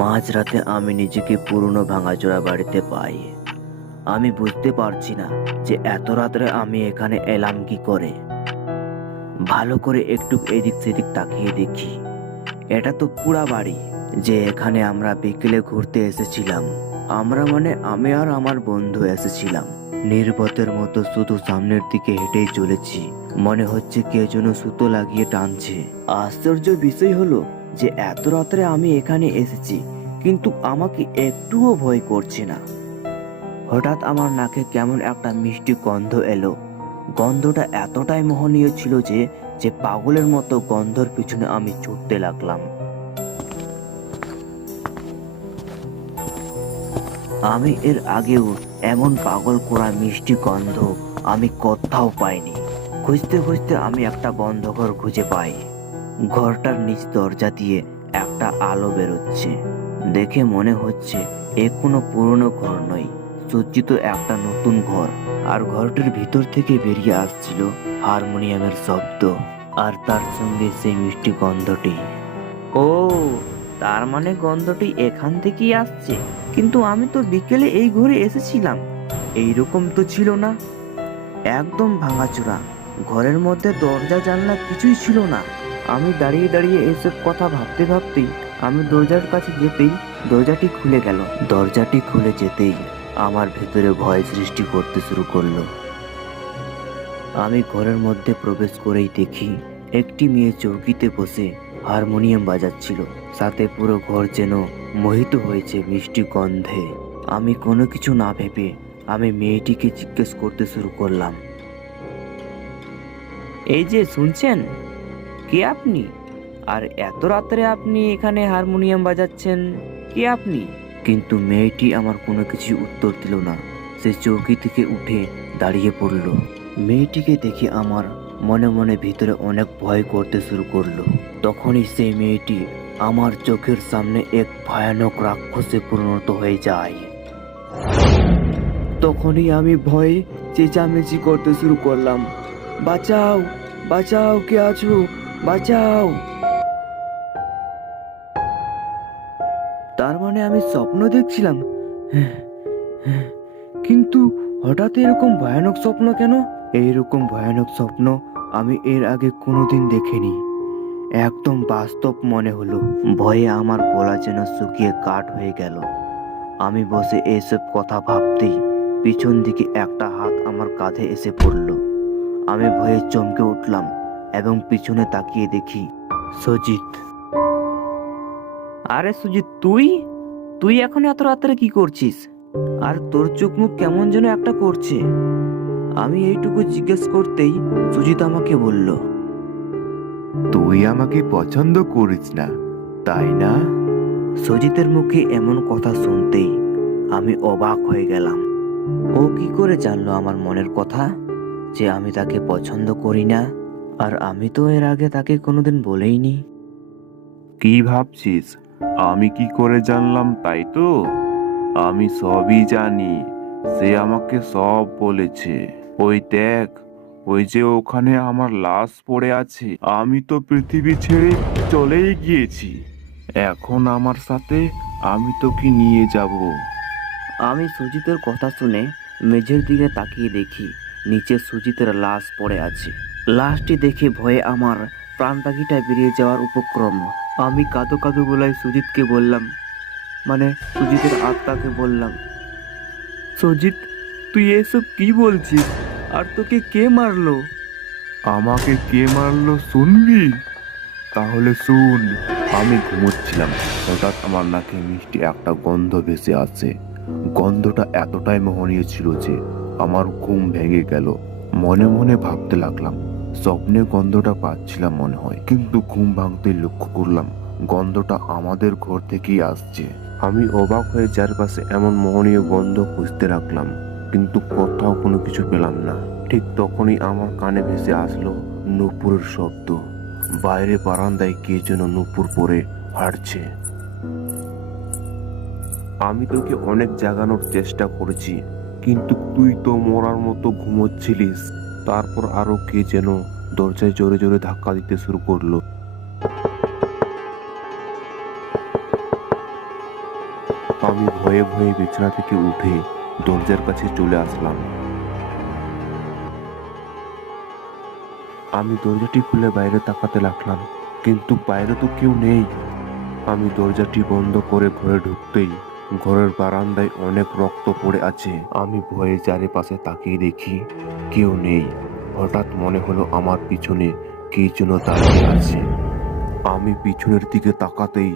মাঝরাতে আমি নিজেকে পুরনো ভাঙাচোরা বাড়িতে পাই। আমি বুঝতে পারছি না যে এত রাত্রে আমি এখানে এলাম কি করে। ভালো করে একটু এদিক সেদিক তাকিয়ে দেখি, এটা তো পুরা বাড়ি যে এখানে আমরা বিকেলে ঘুরতে এসেছিলাম। আমরা মানে আমি আর আমার বন্ধু এসেছিলাম। নির্বোধের মতো শুধু সামনের দিকে হেঁটেই চলেছি, মনে হচ্ছে কে যেন সুতো লাগিয়ে টানছে। আশ্চর্য বিষয় হলো যে এত রাত্রে আমি এখানে এসেছি, কিন্তু আমাকে একটুও ভয় করছে না। হঠাৎ আমার নাকে কেমন একটা মিষ্টি গন্ধ এলো। গন্ধটা এতটাই মোহনীয় ছিল যে যে পাগলের মতো গন্ধর পিছনে আমি ছুটতে লাগলাম। আমি এর আগেও এমন পাগল করা মিষ্টি গন্ধ আমি কোথাও পাইনি। খুঁজতে খুঁজতে আমি একটা বন্ধ ঘর খুঁজে পাই। ঘরটার নিচ দরজা দিয়ে একটা আলো বেরোচ্ছে। দেখে মনে হচ্ছে এ কোনো পুরনো ঘর নয়, সজ্জিত একটা নতুন ঘর। আর ঘরটার ভিতর থেকে বেরিয়ে আসছিল হারমোনিয়ামের শব্দ, আর তার সঙ্গে সেই মিষ্টি গন্ধটি। ও, তার মানে গন্ধটি এখান থেকেই আসছে। কিন্তু আমি তো বিকেলে এই ঘরে এসেছিলাম, এইরকম তো ছিল না। একদম ভাঙাচোরা, ঘরের মধ্যে দরজা জানলা কিছুই ছিল না। আমি দাঁড়িয়ে দাঁড়িয়ে এসব কথা ভাবতে ভাবতেই আমি দরজার কাছে যেতেই দরজাটি খুলে গেল। দরজাটি খুলে যেতেই আমার ভেতরে ভয় সৃষ্টি করতে শুরু করলো। আমি ঘরের মধ্যে প্রবেশ করেই দেখি একটি মেয়ে চৌকিতে বসে হারমোনিয়াম বাজাচ্ছিল, সাথে পুরো ঘর যেন মোহিত হয়েছে মিষ্টি গন্ধে। আমি কোনো কিছু না ভেবে আমি মেয়েটিকে জিজ্ঞেস করতে শুরু করলাম, এই যে শুনছেন, কে আপনি? আর এত রাত্রে আপনি এখানে হারমোনিয়াম বাজাচ্ছেন, কে আপনি? কিন্তু মেয়েটি আমার কোনো কিছু উত্তর দিল না। সে চৌকি থেকে উঠে দাঁড়িয়ে পড়ল। মেয়েটিকে দেখে আমার মনে মনে ভিতরে অনেক ভয় করতে শুরু করলো। তখনই সেই মেয়েটি আমার চোখের সামনে এক ভয়ানক রাক্ষসে পরিণত হয়ে যায়। তখনই আমি ভয়ে চেঁচামেচি করতে শুরু করলাম, বাঁচাও, বাঁচাও, কে আছো, বাঁচাও। তার মানে আমি স্বপ্ন দেখছিলাম। কিন্তু হঠাৎ এরকম ভয়ানক স্বপ্ন কেন? এইরকম ভয়ানক স্বপ্ন আমি এর আগে কোনোদিন দেখিনি। একদম বাস্তব মনে হলো। ভয়ে আমার গলা যেন শুকিয়ে কাঠ হয়ে গেল। আমি বসে এইসব কথা ভাবতেই পিছন দিকে একটা হাত আমার কাঁধে এসে পড়ল। আমি ভয়ে চমকে উঠলাম এবং পিছনে তাকিয়ে দেখি সুজিত। আরে সুজিত, তুই তুই এখন এত রাত্রে কি করছিস? আর তোর চোখ মুখ কেমন যেন একটা করছে। আমি এইটুকু জিজ্ঞেস করতেই সুজিত আমাকে বলল, তুই আমাকে পছন্দ করিস না, তাই না? সুজিতের মুখে এমন কথা শুনতেই আমি অবাক হয়ে গেলাম। ও কি করে জানলো আমার মনের কথা, যে আমি তাকে পছন্দ করি না? আর আমি তো এর আগে তাকে কোনোদিন বলেইনি। কি ভাবছিস আমি কি করে জানলাম, তাই তো? আমি সবই জানি। সে আমাকে সব বলেছে। ওই দেখ, ওই যে ওখানে আমার লাশ পড়ে আছে। আমি তো পৃথিবী ছেড়ে চলেই গিয়েছি। এখন আমার সাথে আমি তোকে নিয়ে যাব। আমি সুজিতের কথা শুনে মেঝের দিকে তাকিয়ে দেখি নিচে সুজিতের লাশ পড়ে আছে। লাশটি দেখে ভয়ে আমার প্রাণ পাখিটা বেরিয়ে যাওয়ার উপক্রম। আমি কাঁদো কাঁদো গলায় সুজিতকে বললাম, মানে সুজিতের আত্মাকে বললাম, সুজিত, তুই এসব কি বলছিস? আর তোকে কে মারলো? আমাকে কে মারলো শুনবি? তাহলে শুন। আমি ঘুমোচ্ছিলাম, হঠাৎ আমার নাকে মিষ্টি একটা গন্ধ ভেসে আসে। গন্ধটা এতটাই মোহনীয় ছিল যে আমার ঘুম ভেঙে গেল। মনে মনে ভাবতে লাগলাম, স্বপ্নে গন্ধটা পাচ্ছিলাম মনে হয়, কিন্তু ঘুম ভাঙতে লক্ষ্য করলাম গন্ধটা আমাদের ঘর থেকেই আসছে। আমি অবাক হয়ে চারপাশে এমন মোহনীয় গন্ধ খুঁজতে লাগলাম, কিন্তু কোথাও কোনো কিছু পেলাম না। ঠিক তখনই আমার কানে ভেসে আসলো নূপুরের শব্দ। বাইরে বারান্দায় কে যেন নূপুর পরে হাঁটছে। আমি তোকে অনেক জাগানোর চেষ্টা করেছি, কিন্তু তুই তো মরার মতো ঘুমোচ্ছিলিস। তারপর আরো কে যেন দরজায় জোরে জোরে ধাক্কা দিতে শুরু করলো। আমি ভয়ে ভয়ে বিছানা থেকে উঠে দরজার কাছে চলে আসলাম। আমি দরজাটি খুলে বাইরে তাকাতে লাগলাম, কিন্তু বাইরে তো কেউ নেই। আমি দরজাটি বন্ধ করে ঘরে ঢুকতেই ঘরের বারান্দায় অনেক রক্ত পড়ে আছে। আমি ভয়ে চারিপাশে তাকিয়ে দেখি কেউ নেই। হঠাৎ মনে হলো আমার পিছনে কে যেন দাঁড়িয়ে আছে। আমি পিছনের দিকে তাকাতেই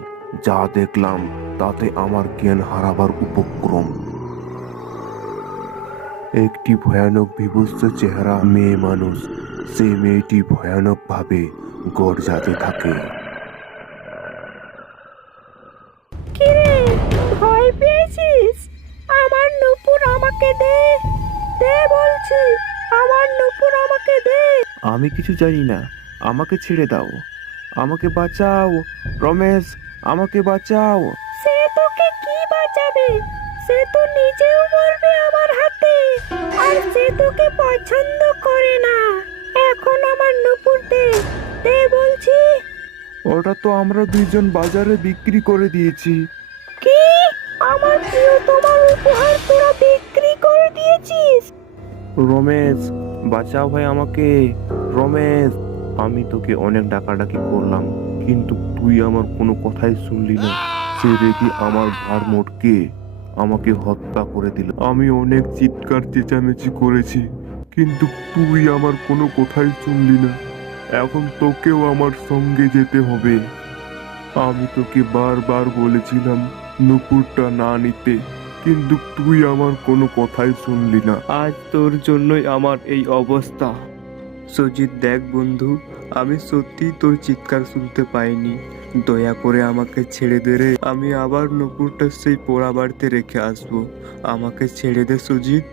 যা দেখলাম তাতে আমার জ্ঞান হারাবার উপক্রম। একটি ভয়ানক বিভৎস চেহারা মেয়ে মানুষ, সেই মেয়েটি ভয়ানক ভাবে গর্জাতে থাকে। কিরে, ভয় পেয়েছিস? আমার নূপুর আমাকে দে, দে বলছি, আমার নূপুর আমাকে দে। আমি কিছু জানি না, আমাকে ছেড়ে দাও, আমাকে বাঁচাও রমেশ, আমাকে বাঁচাও। সে তোকে কি বাঁচাবে? সে তো নিজেও মরবে আমার হাতে, আর সে তোকে পছন্দ করে না। এখন আমার নূপুর দে, দে বলছি। ওটা তো আমরা দুইজন বাজারে বিক্রি করে দিয়েছি। কি? আমার প্রিয় তোমার উপহার তোরা বিক্রি করে দিয়েছিস? রমেশ, বাঁচাও ভাই আমাকে, রমেশ। আমি তোকে অনেক ডাকাডাকি করলাম, কিন্তু তুই আমার কোনো কথাই শুনলি না। সে দেখি আমার ঘাড় মোটকে আমাকে হত্যা করে দিল। আমি অনেক চিৎকার চেঁচামেচি করেছি, কিন্তু তুই আমার কোনো কথাই শুনলি না। এখন তোকেও আমার সঙ্গে যেতে হবে। আমি তোকে বারবার বলেছিলাম নুপুরটা না নিতে, কিন্তু তুই আমার কোনো কথাই শুনলি না। আজ তোর জন্যই আমার এই অবস্থা। সুজিত, দেখ বন্ধু, আমি সত্যি তোর চিৎকার শুনতে পাইনি। দয়া করে আমাকে ছেড়ে দে রে। আমি আবার নুপুরটা সেই পোড়া বাড়িতে রেখে আসবো। আমাকে ছেড়ে দে সুজিত।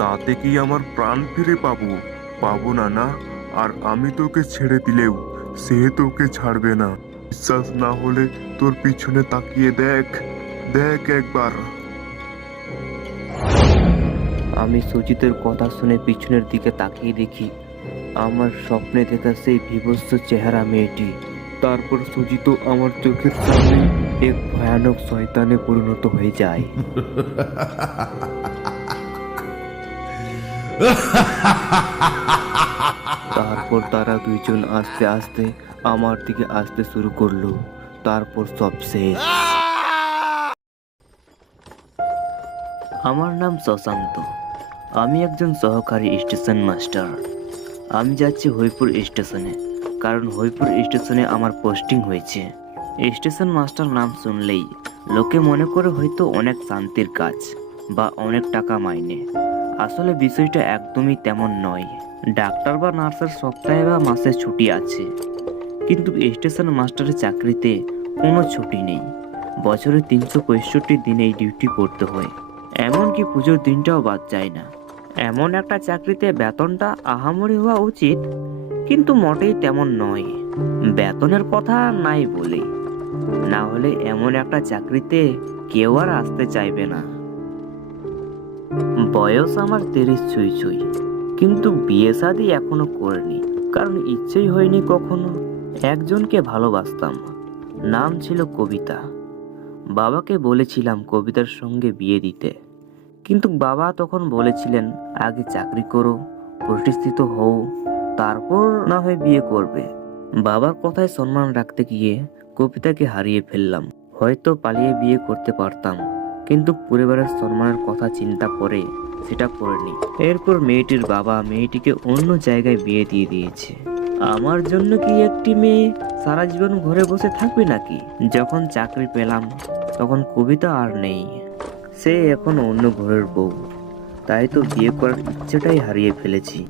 তাতে কি আমার প্রাণ ফিরে পাবো? পাবো না, না। আর আমি তোকে ছেড়ে দিলেও সে তোকে ছাড়বে না। বিশ্বাস না হলে তোর পিছনে তাকিয়ে দেখ, দেখ একবার। আমি সুজিতের কথা শুনে পিছনের দিকে তাকিয়ে দেখি আমার স্বপ্নে দেখা সেই বিভৎস চেহারা মেয়েটি। তারপর সুজিত আমার চোখের সামনে এক ভয়ানক শয়তানে পরিণত হয়ে যায়। তারপর তারা দুইজন আস্তে আস্তে আমার দিকে আসতে শুরু করলো। তারপর সব শেষ। আমার নাম শশাঙ্ক। আমি একজন সহকারী স্টেশন মাস্টার। আমি যাচ্ছি হরিপুর স্টেশনে, কারণ হরিপুর স্টেশনে আমার পোস্টিং হয়েছে। স্টেশন মাস্টার নাম শুনলেই লোকে মনে করে হয়তো অনেক শান্তির কাজ বা অনেক টাকা মাইনে। আসলে বিষয়টা একদমই তেমন নয়। ডাক্তার বা নার্সের সপ্তাহে বা মাসে ছুটি আছে, কিন্তু স্টেশন মাস্টারের চাকরিতে কোনো ছুটি নেই। বছরে 365 দিনেই ডিউটি করতে হয়, এমনকি পুজোর দিনটাও বাদ যায় না। এমন একটা চাকরিতে বেতনটা আহামরি হওয়া উচিত, কিন্তু মোটেই তেমন নয়। বেতনের কথা নাই বলে, না হলে এমন একটা চাকরিতে কেউ আর আসতে চাইবে না। বয়স আমার 30 ছুঁই ছুঁই, কিন্তু বিয়ে শাদী এখনো করিনি, কারণ ইচ্ছেই হয়নি কখনো। একজনকে ভালোবাসতাম, নাম ছিল কবিতা। বাবাকে বলেছিলাম কবিতার সঙ্গে বিয়ে দিতে, কিন্তু বাবা তখন বলেছিলেন আগে চাকরি করো, প্রতিষ্ঠিত হও, তারপর না হয় বিয়ে করবে। বাবার কথায় সম্মান রাখতে গিয়ে কবিতাকে হারিয়ে ফেললাম। হয়তো পালিয়ে বিয়ে করতে পারতাম, কিন্তু পরিবারের সম্মানের কথা চিন্তা করে সেটা করিনি। এরপর মেয়েটির বাবা মেয়েটিকে অন্য জায়গায় বিয়ে দিয়ে দিয়েছে। আমার জন্য কি একটি মেয়ে সারা জীবন ঘরে বসে থাকবে নাকি? যখন চাকরি পেলাম তখন কবিতা আর নেই, সে এখন অন্য ঘরের বউ। তাই তো বিয়ে করার ইচ্ছেটাই হারিয়ে ফেলেছি।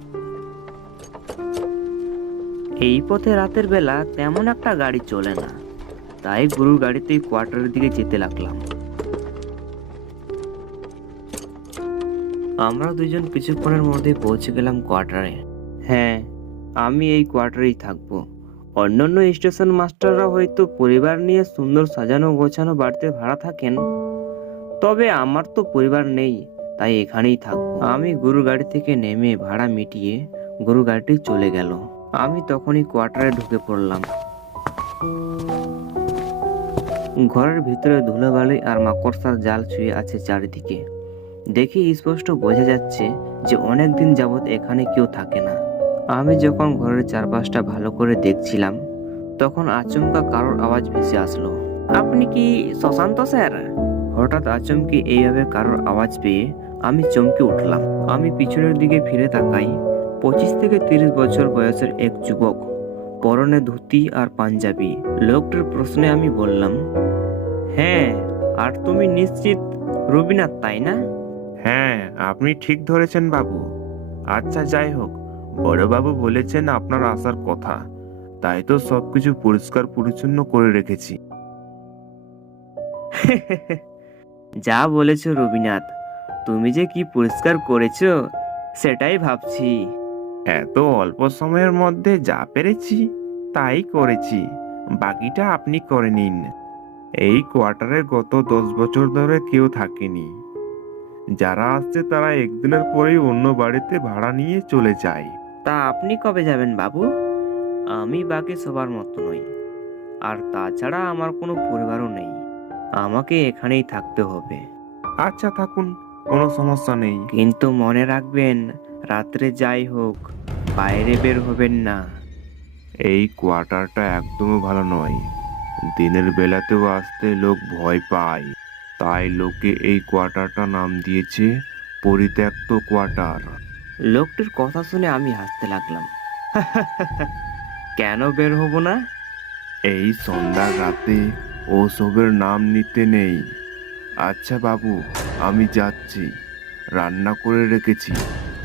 এই পথে রাতের বেলা তেমন একটা গাড়ি চলে না, তাই গুরুর গাড়িতেই কোয়ার্টারের দিকে যেতে লাগলাম। আমরা দুইজন কিছুক্ষণের মধ্যে পৌঁছে গেলাম কোয়ার্টারে। হ্যাঁ, আমি এই কোয়ার্টারেই থাকবো। অন্যান্য স্টেশন মাস্টাররা হয়তো পরিবার নিয়ে সুন্দর সাজানো গোছানো বাড়িতে ভাড়া থাকেন, তবে আমার তো পরিবার নেই, তাই এখানেই থাকবো। আমি গরুর গাড়ি থেকে নেমে ভাড়া মিটিয়ে গরুর গাড়িটি চলে গেল। আমি তখনই কোয়ার্টারে ঢুকে পড়লাম। ঘরের ভিতরে ধুলোবালি আর মাকড়সার জাল ছুঁয়ে আছে চারিদিকে। দেখে স্পষ্ট বোঝা যাচ্ছে যে অনেক দিন যাবৎ এখানে কেউ থাকে না। আমি যখন ঘরের চারপাশটা ভালো করে দেখছিলাম তখন আচমকা কারোর আওয়াজ ভেসে আসলো। আপনি কি শশান্ত স্যার? হঠাৎ আচমকি এইভাবে কারোর আওয়াজ পেয়ে আমি চমকে উঠলাম। আমি পিছনের দিকে ফিরে তাকাই। 25 থেকে 30 বছর বয়সের এক যুবক, পরনে ধুতি আর পাঞ্জাবি। লোকটার প্রশ্নে আমি বললাম, হ্যাঁ, আর তুমি নিশ্চিত রবিনাথ, তাই না? হ্যাঁ, আপনি ঠিক ধরেছেন বাবু। আচ্ছা, যাই হোক, বড়বাবু বলেছেন আপনার আসার কথা, তাই তো সবকিছু পরিষ্কার পরিচ্ছন্ন করে রেখেছি। যা বলেছ রবিনাথ, তুমি যে কি পরিষ্কার করেছো সেটাই ভাবছি। এত অল্প সময়ের মধ্যে যা পেরেছি তাই করেছি, বাকিটা আপনি করে নিন। এই কোয়ার্টারে গত 10 বছর ধরে কেউ থাকেনি। যারা আসছে তারা একদিনের পরেই অন্য বাড়িতে ভাড়া নিয়ে চলে যায়। তা আপনি কবে যাবেন বাবু? আমি বাকি সবার মতো নই, আর তাছাড়া আমার কোনো পরিবারও নেই। আমাকে এখানেই থাকতে হবে। আচ্ছা, থাকুন, কোনো সমস্যা নেই। কিন্তু মনে রাখবেন, রাত্রে যাই হোক বাইরে বের হবেন না। এই কোয়ার্টারটা একদমই ভালো নয়। দিনের বেলাতেও আসতে লোক ভয় পায়, তাই লোকে এই কোয়ার্টারটা নাম দিয়েছে পরিত্যক্ত কোয়ার্টার। লোকটির কথা শুনে আমি হাসতে লাগলাম। কেন বের হব না? এই সন্ধ্যার রাতে ওসবের নাম নিতে নেই। আচ্ছা বাবু, আমি যাচ্ছি। রান্না করে রেখেছি,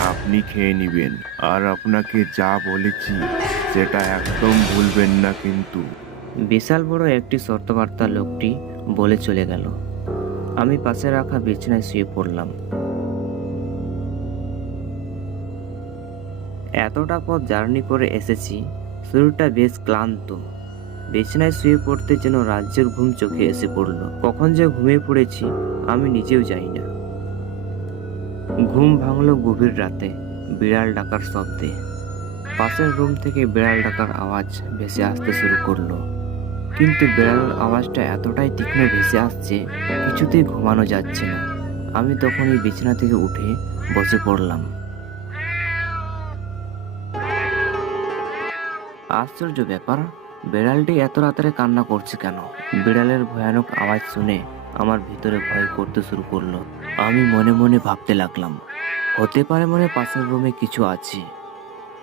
আপনি খেয়ে নেবেন। আর আপনাকে যা বলেছি সেটা একদম ভুলবেন না কিন্তু। বিশাল বড় একটি শর্তবার্তা লোকটি বলে চলে গেল। আমি পাশে রাখা বিছানায় শুয়ে পড়লাম। এতটা পথ জার্নি করে এসেছি, শরীরটা বেশ ক্লান্ত। বিছানায় শুয়ে পড়তে যেন রাজ্যের ঘুম চোখে এসে পড়ল। কখন যে ঘুমিয়ে পড়েছি আমি নিজেও জানি না। ঘুম ভাঙলো গভীর রাতে বিড়াল ডাকার শব্দে। পাশের রুম থেকে বিড়াল ডাকার আওয়াজ ভেসে আসতে শুরু করলো। কিন্তু বিড়ালের আওয়াজটা এতটাই তীক্ষ্ণ ভেসে আসছে, কিছুতেই ঘুমানো যাচ্ছে না। আমি তখনই বিছানা থেকে উঠে বসে পড়লাম। আশ্চর্য ব্যাপার, বিড়ালটি এত রাত্রে কান্না করছে কেন? বিড়ালের ভয়ানক আওয়াজ শুনে আমার ভিতরে ভয় করতে শুরু করলো। আমি মনে মনে ভাবতে লাগলাম, হতে পারে মনে পাশের রুমে কিছু আছে,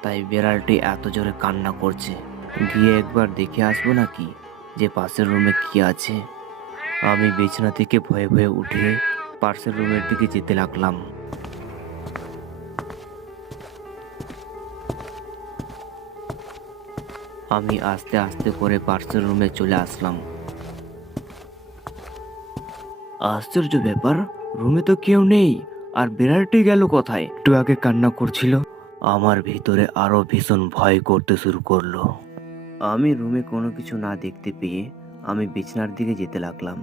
তাই বিড়ালটি এত জোরে কান্না করছে। গিয়ে একবার দেখে আসবো নাকি যে পাশের রুমে কি আছে। আমি বিছানা থেকে ভয়ে ভয়ে উঠে পাশের রুমের দিকে যেতে লাগলাম। আমি আস্তে আস্তে করে পাশের রুমে চলে আসলাম। আশ্চর্য ব্যাপার, রুমে তো কেউ নেই, আর বিড়ালটি গেল কোথায়? একটু আগে কান্না করছিল। আমার ভিতরে আরো ভীষণ ভয় করতে শুরু করলো। আমি রুমে কোনো কিছু না দেখতে পেয়ে আমি বিছানার দিকে যেতে লাগলাম।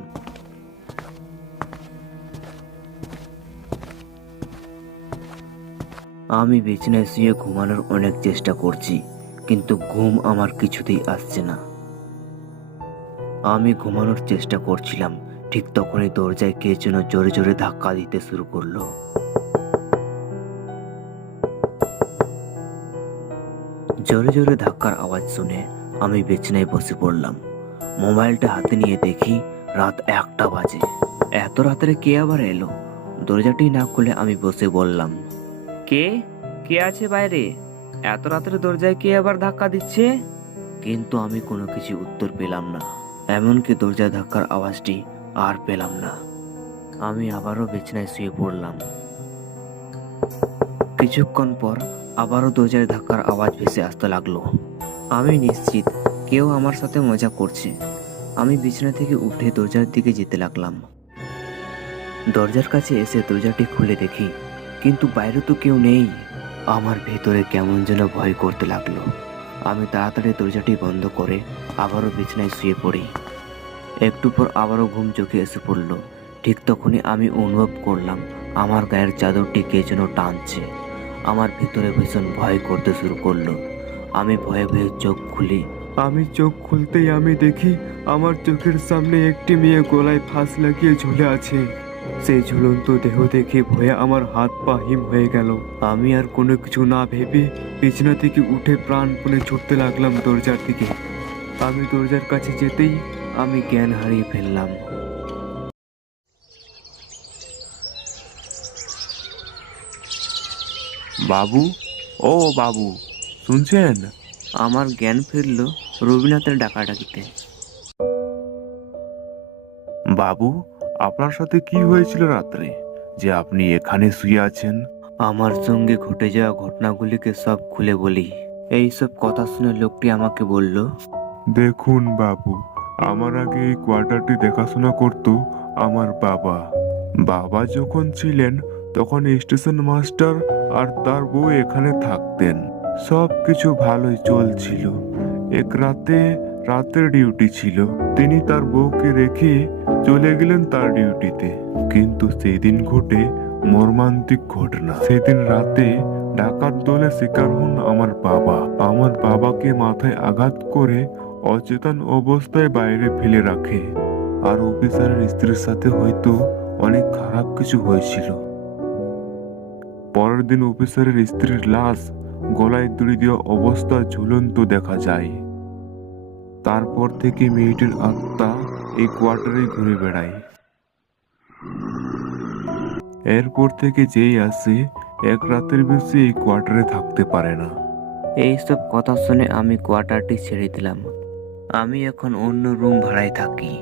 আমি বিছানায় শুয়ে ঘুমানোর অনেক চেষ্টা করছি, কিন্তু ঘুম আমার কিছুতেই আসছে না। আমি ঘুমানোর চেষ্টা করছিলাম, ঠিক তখনই দরজায় কে যেন জোরে জোরে ধাক্কা দিতে শুরু করলো। জোরে জোরে ধাক্কার আওয়াজ শুনে আমি বিছানায় বসে পড়লাম। মোবাইলটা হাতে নিয়ে দেখি রাত 1টা বাজে। এত রাত্রে কে আবার এলো? দরজাটি না খুলে আমি বসে বললাম, কে কে আছে বাইরে? এত রাত্রে দরজায় কে আবার ধাক্কা দিচ্ছে? কিন্তু আমি কোনো কিছু উত্তর পেলাম না, এমনকি দরজায় ধাক্কার আওয়াজটি আর পেলাম না। আমি আবারও বিছানায় শুয়ে পড়লাম। কিছুক্ষণ পর আবারও দরজায় ধাক্কার আওয়াজ ভেসে আসতে লাগলো। আমি নিশ্চিত কেউ আমার সাথে মজা করছে। আমি বিছানা থেকে উঠে দরজার দিকে যেতে লাগলাম। দরজার কাছে এসে দরজাটি খুলে দেখি, কিন্তু বাইরে তো কেউ নেই। আমার ভেতরে কেমন যেন ভয় করতে লাগলো। আমি তাড়াতাড়ি দরজাটি বন্ধ করে আবারও বিছানায় শুয়ে পড়ি। একটু পর আবারও ঘুম চোখে এসে পড়লো। ঠিক তখনই আমি অনুভব করলাম আমার গায়ের চাদরটি কে যেন টানছে। আমার ভিতরে ভীষণ ভয় করতে শুরু করলো। আমি ভয়ে ভয়ে চোখ খুলি। আমি চোখ খুলতেই আমি দেখি আমার চোখের সামনে একটি মেয়ে গলায় ফাঁস লাগিয়ে ঝুলে আছে। সেই ঝুলন্ত দেহ দেখে ভয়ে আমার হাত পা হিম হয়ে গেল। আমি আর কোনো কিছু না ভেবে বিছানা থেকে উঠে প্রাণপণে ছুটতে লাগলাম দরজার দিকে। আমি দরজার কাছে যেতেই আমি জ্ঞান হারিয়ে ফেললাম। বাবু, ও বাবু, শুনছেন? আমার জ্ঞান ফিরল রবীন্দ্রনাথের ডাকাডাকিতে। বাবু, আপনার সাথে কি হয়েছিল রাত্রে যে আপনি এখানে শুয়ে আছেন? আমার সঙ্গে ঘটে যাওয়া ঘটনাগুলিকে সব খুলে বলি। এইসব কথা শুনে লোকটি আমাকে বলল, দেখুন বাবু, আমার আগে এই কোয়ার্টারটি দেখাশোনা করত আমার বাবা। বাবা যখন ছিলেন তখন স্টেশন মাস্টার আর তার বউ এখানে থাকতেন। সব কিছু ভালোই চলছিল। এক রাতের ডিউটি ছিল। তিনি তার বউকে রেখে চলে গেলেন তার ডিউটিতে। কিন্তু সেদিন ঘটে মর্মান্তিক ঘটনা। সেদিন রাতে ডাকাত দলে শিকার হন আমার বাবা। আমার বাবাকে মাথায় আঘাত করে অচেতন অবস্থায় বাইরে ফেলে রাখে। আর অফিসারের স্ত্রীর সাথে হয়তো অনেক খারাপ কিছু হয়েছিল। পরের দিন অফিসারের স্ত্রীর লাশ গলায় দড়ি দেওয়া অবস্থা ঝুলন্ত দেখা যায়। তারপর থেকে মেয়েটির আত্মা এই কোয়ার্টারে ঘুরে বেড়ায়। এরপর থেকে যেই আসে এক রাতের বেশি এই কোয়ার্টারে থাকতে পারে না। এইসব কথা শুনে আমি কোয়ার্টারটি ছেড়ে দিলাম। আমি এখন অন্য রুম ভাড়ায় থাকি।